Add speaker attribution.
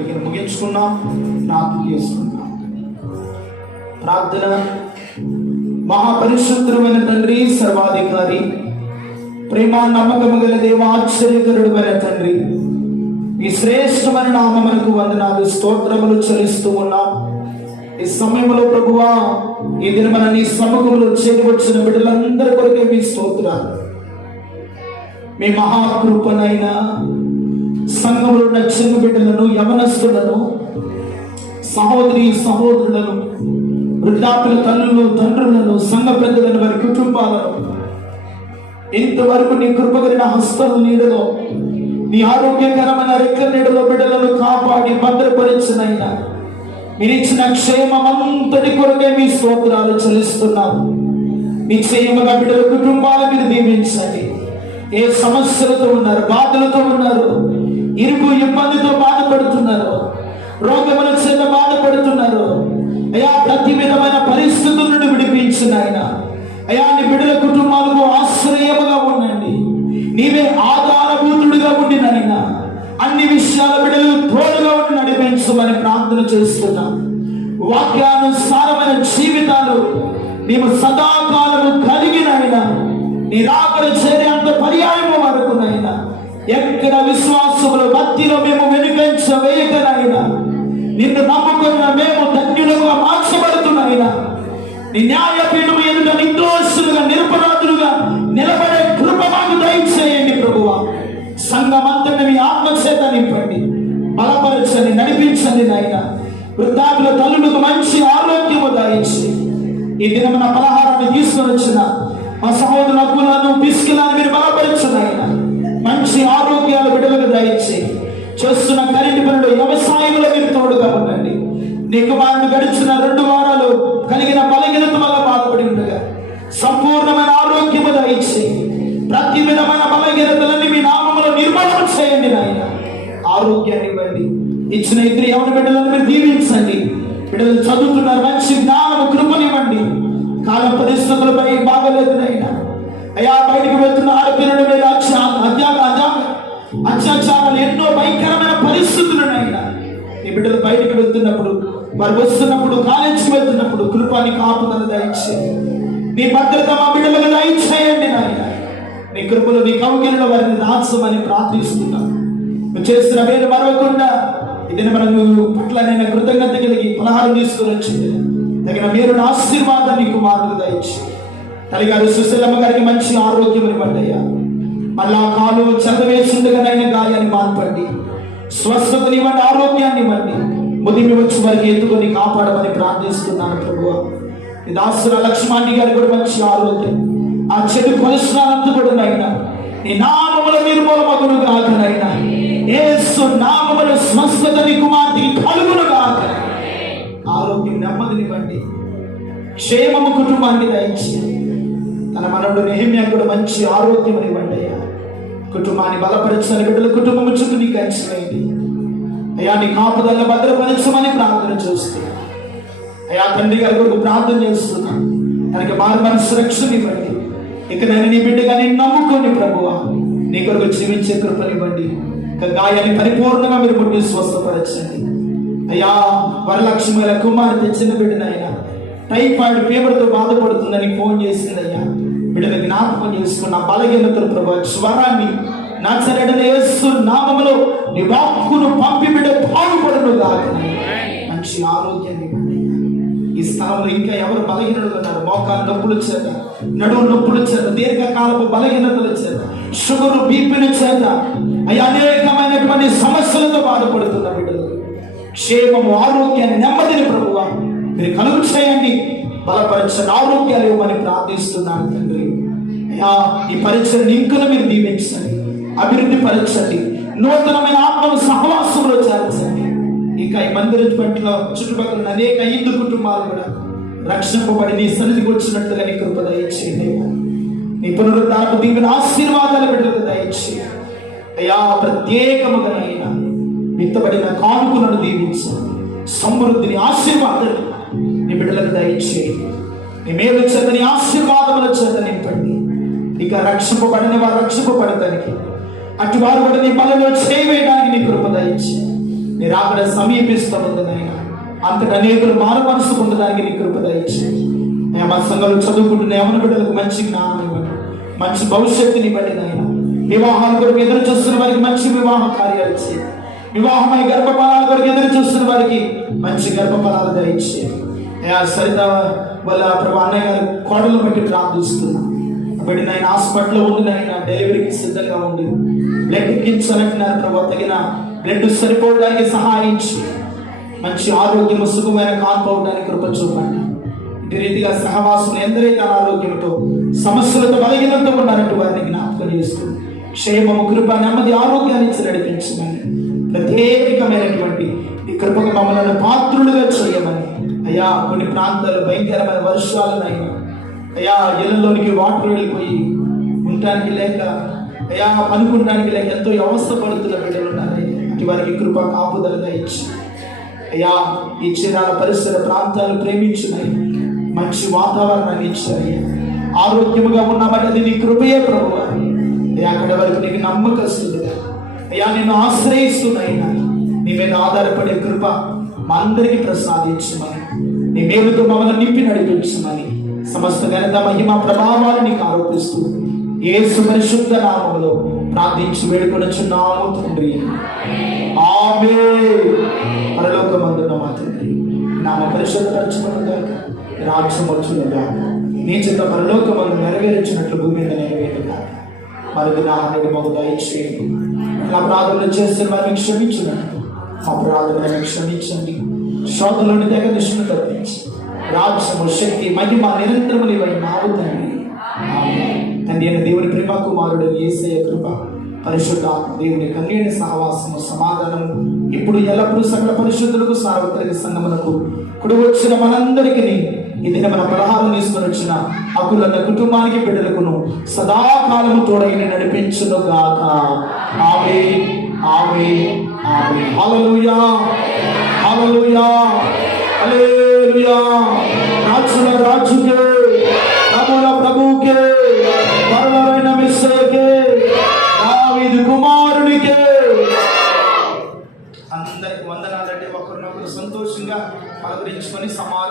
Speaker 1: ఇక్కడ ముగించుకున్నాం ప్రార్థన చేసుకున్నాం ప్రార్థన మహాపరిశుద్ధమైన తండ్రి సర్వాధికారి ప్రేమ నమ్మకము గల దేవ ఆశ్చర్యకరుడుమైన తండ్రి. ఈ శ్రేష్టమైన నామమునకు వందనాలు స్తోత్రములు చెల్లిస్తూ ఉన్నాం. ఈ సమయంలో ప్రభువా ఈ దినమన నీ సముఖంలో చేరువచ్చిన బిడ్డలందరి కొరకే మీ స్తోత్రాలు. మీ మహాకృపనైనా సంఘంలో ఉన్న చిన్న బిడ్డలను యవనస్తులను సహోదరి సహోదరులను వృద్ధాపుల తల్లులు తండ్రులను సంఘ పెద్దలను వారి కుటుంబాలను. ఇంతవరకు నీ కృపగలిగిన హస్తం నీడలో నీ ఆరోగ్యకరమైన రెక్కల నీడలో బిడ్డలను కాపాడి భద్రపరిచినైనా మీరు ఇచ్చిన క్షేమమంతటి కొరకే మీ స్తోత్రాలు చెల్లిస్తున్నాం మీ క్షేమగా బిడ్డల కుటుంబాల మీరు దీవించండి. ఏ సమస్యలతో ఉన్నారు బాధలతో ఉన్నారు రోగముల చేత బాధపడుతున్నారు. అయా ప్రతి విధమైన పరిస్థితుల నుండి విడిపించిన ఆయన. అయా నీ బిడ్డల కుటుంబాలకు ఆశ్రయముగా ఉండండి. నీవే ఆధారభూతుడిగా ఉండి నాయన అన్ని విషయాల బిడ్డలు తోడుగా ఉండి నడిపించమని ప్రార్థన చేస్తున్నాం. వాక్యానుసారమైన జీవితాలు మేము సదాకాలము కలిగిన ఆయన. నీ రాకడ చేరేంత పర్యాయము వరకు నాయన. ఎక్కడ విశ్వాసములు భక్తిలో మేము వెనుకంచ వేయకనైనా నిన్ను నమ్ముకున్న మేము ధన్యులుగా మార్చబడుతున్నాయినా నీ న్యాయపీఠం ఎదుట నిర్దోషులుగా నిరపరాధులుగా నిలబడే కృప మాకు దయచేయండి ప్రభువ. సంఘమంతటి మీ ఆత్మచేత నింపండి. బలపరచండి నడిపించండి నాయన. వృద్ధాపుల తల్లులకు మంచి ఆరోగ్యము దాయించి ఈ దినమున పలహారాన్ని తీసుకుని వచ్చిన మా సహోదరులను తీసుకెళ్ళాలని మీరు బలపరచండి ఆయన మంచి ఆరోగ్యాలు విడుదల దయచి చేస్తున్న కరెంటు పనులు వ్యవసాయ నీ కుమారుడు గడిచిన రెండు వారాలు కలిగిన బలహీనత వల్ల బాధపడి ఉండగా సంపూర్ణమైన ఆరోగ్యము దయచి ప్రతి విధమైన బలహీనతలన్నీ మీ నామంలో నిర్మూలన చేయండి నాయన. ఆరోగ్యాన్ని ఇవ్వండి. ఇచ్చిన ఇద్దరు ఎవరి బిడ్డలను మీరు దీవించండి. బిడ్డలు చదువుతున్నారు మంచి జ్ఞానము కృపనివ్వండి కాలం పరిస్థితులపై బాగలేదు నాయన. అయ్యా బయటికి వెళ్తున్న ఆడపిల్లల మీద అత్యాగ అత్యాచారాలు ఎన్నో భయంకరమైన పరిస్థితులున్నాయినా ఈ బిడ్డలు బయటికి వెళ్తున్నప్పుడు మరి వస్తున్నప్పుడు కాలేజీకి వెళ్తున్నప్పుడు కృపాని కాపుదల దయచేయండి నీ భద్రత మా బిడ్డలకు దయచేయండి నాయన. నీ కృపలు నీ కౌగిలిలో వారిని దాచమని ప్రార్థిస్తున్నాం. నువ్వు చేస్తున్న వేరు మరవకుండా ఇది మన పట్ల నేను కృతజ్ఞత కలిగి పలహారం తీసుకుని వచ్చింది. తగిన మీరు ఆశీర్వాదం నీకు మార్పు దయచి తల్లిగారు సుశీలమ్మ గారికి మంచి ఆరోగ్యం ఇవ్వండి అయ్యా. మళ్ళా కాలు చదవేసిండగానైనా గాయాన్ని మార్పండి స్వస్థతనివ్వండి ఆరోగ్యాన్ని ఇవ్వండి. ముదిమి వచ్చి వారికి ఎత్తుకొని కాపాడమని ప్రార్థిస్తున్నాను ప్రభు ఈ దాసుల లక్ష్మాండి గారి కూడా మంచి ఆరోగ్యం. ఆ చెడు కొలెస్ట్రాల్ కూడా నైనా నీ నామముల నిర్మూలమగును కాకనైనా ఏసు నామముల స్వస్థతని కుమార్తెకి కలుగును కాక ఆరోగ్యం నెమ్మదినివ్వండి క్షేమము కుటుంబానికి దయచేయండి తన మనవుడు నెహిమ్యా కూడా మంచి ఆరోగ్యం ఇవ్వండి అయ్యా. కుటుంబాన్ని బలపరచని బిడ్డల కుటుంబం చుట్టూ నీకు అంచమైంది అయ్యా నీ కాపుదల భద్రపరచమని ప్రార్థన చేస్తున్నా. అయ్యా తండ్రి గారి కొరకు ప్రార్థన చేస్తున్నా. తనకి మారు మనసు ఇక నేను నీ బిడ్డగా నేను నమ్ముకోండి ప్రభువా. నీ కొరకు జీవించే కృపనివ్వండి ఇక గాయాన్ని పరిపూర్ణంగా మీరు ముట్టి స్వస్థపరచండి. అయ్యా వరలక్ష్మి గల కుమార్తె చిన్న బిడ్డనైనా టైఫాయిడ్ ఫీవర్తో బాధపడుతుందని ఫోన్ చేసింది అయ్యా బిడ్డను జ్ఞాపకం చేసుకున్న బలహీనతలు ప్రభు స్వరాన్ని నా సరైన యేసు నామములో నీ వాక్కును పంపి బిడ్డ బాగుపడును మంచి ఆరోగ్యాన్ని. ఈ స్థలంలో ఇంకా ఎవరు బలహీనలు ఉన్నారు? మోకాలు నొప్పులు చేత నడువు నొప్పులు చేత దీర్ఘకాలపు బలహీనతల చేత షుగర్ బీపీల చేత అవి అనేకమైనటువంటి సమస్యలతో బాధపడుతున్న బిడ్డలు. క్షేమము ఆరోగ్యాన్ని నెమ్మదిని ప్రభువా మీరు కలుగు చేయండి. బలపరచండి. ఆరోగ్యాలు ఇవ్వమని ప్రార్థిస్తున్నాను తండ్రి. అయ్యా ఈ పరిచయం ఇంకను మీరు దీవించండి. అభివృద్ధి పరచండి. నూతనమైన ఆత్మను సహవాసంలో చేర్చండి. ఇంకా ఈ మందిరం పట్ల చుట్టుపక్కల ఉన్న అనేక ఐదు కుటుంబాలు కూడా రక్షింపబడి నీ సన్నిధికి వచ్చినట్లుగా నీ కృప దయచేయండి. నీ పునరుద్ధారపు దీవెన ఆశీర్వాదాలు బిడ్డలకు దయచేయండి. అయ్యా ప్రత్యేకముగా అయినా విత్తబడిన కానుకలను దీవించండి సమృద్ధిని ఆశీర్వాదాలు నీ బిడ్డలకు దయచేయండి. నీ మేలు చేత నీ ఆశీర్వాదముల చేత నింపండి. ఇక రక్షింపబడిన వారు రక్షింపబడతానికి అటు వారు కూడా నీ బలంలో చేయవేయడానికి నీ కృప దయించి నీ రాకడ సమీపిస్తూ ఉంది అంతటి అనేకులు మారు మనసు ఉండడానికి నీ కృప దయించి నేను మా సంఘంలో చదువుకుంటున్న యవన బిడ్డలకు మంచి జ్ఞానం ఇవ్వండి. మంచి భవిష్యత్తుని ఇవ్వండి నాయన. వివాహాల కొరకు ఎదురు చూస్తున్న వారికి మంచి వివాహ కార్యాలు చేయి వివాహమై గర్భఫలాల కొరకు ఎదురు చూస్తున్న వారికి మంచి గర్భఫలాలు దయచేయి. సరిత వాళ్ళ ప్రభు అన్నయ్య గారి కోడలు బట్టి ప్రార్థిస్తున్నాను కాబట్టి నేను హాస్పిటల్లో ఉంది నాయన డెలివరీకి సిద్ధంగా ఉంది బ్లడ్ ఎక్కించాలంటున్నారు తర్వాత తగిన బ్లడ్ సరిపోవడానికి సహాయించు. మంచి ఆరోగ్యం సుఖమైన కాన్పవడానికి కృప చూపండి. ఇటు రీతిగా సహవాసం ఎందరైతే అనారోగ్యంతో సమస్యలతో బలహీనతో ఉన్నారంటూ వారిని జ్ఞాపకం చేస్తూ క్షేమము కృప నెమ్మది ఆరోగ్యాన్ని ఇచ్చి నడిపించమని ప్రత్యేకమైనటువంటి ఈ కృపకు మమ్మల్ని పాత్రులుగా చేయమని. అయ్యా కొన్ని ప్రాంతాలు భయంకరమైన వర్షాలనైనా అయ్యా ఇళ్ళలోనికి వాటర్ వెళ్ళిపోయి ఉండటానికి లేక అయ్యా పనుకుంటానికి లేక ఎంతో వ్యవస్థ పడుతున్న బిడ్డలు ఉన్నారు అటు వారికి కృప కాపుదలగా ఇచ్చి అయ్యా ఈ చీరాల పరిసర ప్రాంతాలు ప్రేమించినాయి మంచి వాతావరణాన్ని ఇచ్చాయి ఆరోగ్యముగా ఉన్నామంటే అది నీ కృపయే ప్రభు. అయ్యా అక్కడ వరకు నీకు నమ్మకస్తుడుగా అయ్యా నేను ఆశ్రయిస్తున్నాయినా. నీ మీద ఆధారపడే కృప మా అందరికీ ప్రసాదించమని నీ మేలుతో మమ్మల్ని నింపి నడిపించమని సమస్త ఘనత మహిమ ప్రభావాలు నీకు ఆరోపిస్తూ ఏ పరిశుద్ధ నామంలో ప్రార్థించి వేడుకొనొచ్చున్నాము తండ్రి. ఆమె పరలోకమందున్న మా తండ్రి నామ పరిశుద్ధపరచుకున్నగాక రాజ్యం వచ్చినదాక నీ చేత పరలోకమందు నెరవేర్చినట్లు భూమి మీద నెరవేరుగాక. మరొక నామని మాకు దయచేయండి. నా ప్రార్థన చేస్తే వారిని క్షమించినట్టు మా క్షమించండి. శోధలోని దగ్గర దృష్టిని తప్పించి రాజ్యము శక్తి మహిమ నిరంతరము నీవై తండ్రి. తండ్రి అయిన దేవుని ప్రేమ కుమారుడు ఏసయ కృప పరిశుద్ధ దేవుని కన్యని సహవాసము సమాధానము ఇప్పుడు ఎల్లప్పుడూ సకల పరిశుద్ధులకు సార్వత్రిక సంగమునకు కుడి వచ్చిన మనందరికీ దిన మన పలహారం తీసుకొని వచ్చిన అకులన్న కుటుంబానికి బిడ్డలకును సదాకాలము తోడైన నడిపించును గాక ఆమె ఆమె ఆమె హల్లెలూయా. హల్లెలూయా. హల్లెలూయా రాజుల రాజుకే ప్రభుల ప్రభుకే పరమైన మిస్సయకే దావీదు కుమారునికే. అందరికి వందనాలంటే ఒకరినొకరు సంతోషంగా పలకరించుకొని సమాధానకరంగా